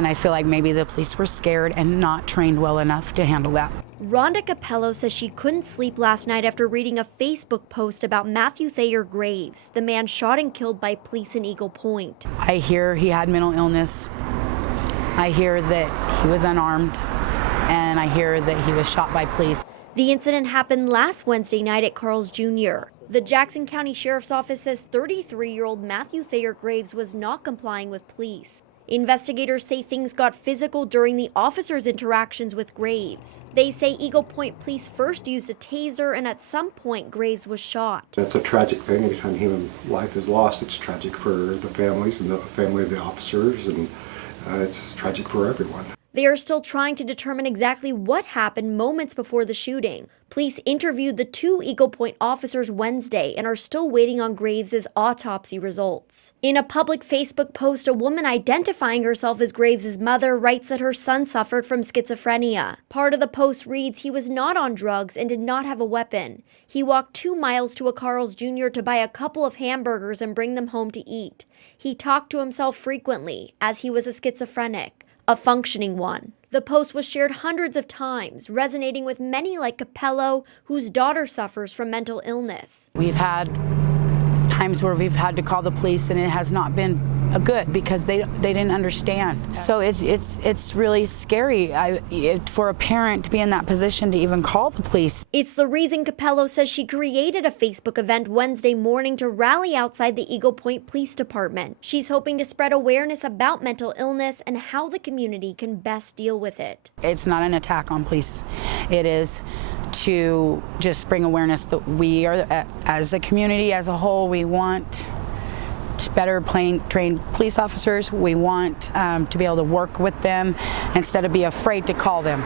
And I feel like maybe the police were scared and not trained well enough to handle that. Rhonda Capello says she couldn't sleep last night after reading a Facebook post about Matthew Thayer Graves, the man shot and killed by police in Eagle Point. I hear he had mental illness. I hear that he was unarmed, and I hear that he was shot by police. The incident happened last Wednesday night at Carl's Jr. The Jackson County Sheriff's Office says 33-year-old Matthew Thayer Graves was not complying with police. Investigators say things got physical during the officers' interactions with Graves. They say Eagle Point police first used a taser, and at some point Graves was shot. It's a tragic thing. Anytime human life is lost, it's tragic for the families and the family of the officers, and it's tragic for everyone. They are still trying to determine exactly what happened moments before the shooting. Police interviewed the 2 Eagle Point officers Wednesday and are still waiting on Graves' autopsy results. In a public Facebook post, a woman identifying herself as Graves' mother writes that her son suffered from schizophrenia. Part of the post reads he was not on drugs and did not have a weapon. He walked 2 miles to a Carl's Jr. to buy a couple of hamburgers and bring them home to eat. He talked to himself frequently, as he was a schizophrenic. A functioning one. The post was shared hundreds of times, resonating with many like Capello, whose daughter suffers from mental illness. We've had times where we've had to call the police, and it has not been good because they didn't understand. So it's really scary for a parent to be in that position to even call the police. It's the reason Capello says she created a Facebook event Wednesday morning to rally outside the Eagle Point Police Department. She's hoping to spread awareness about mental illness and how the community can best deal with it. It's not an attack on police. It is to just bring awareness that we are, as a community as a whole, we want better trained police officers. We want to be able to work with them instead of be afraid to call them.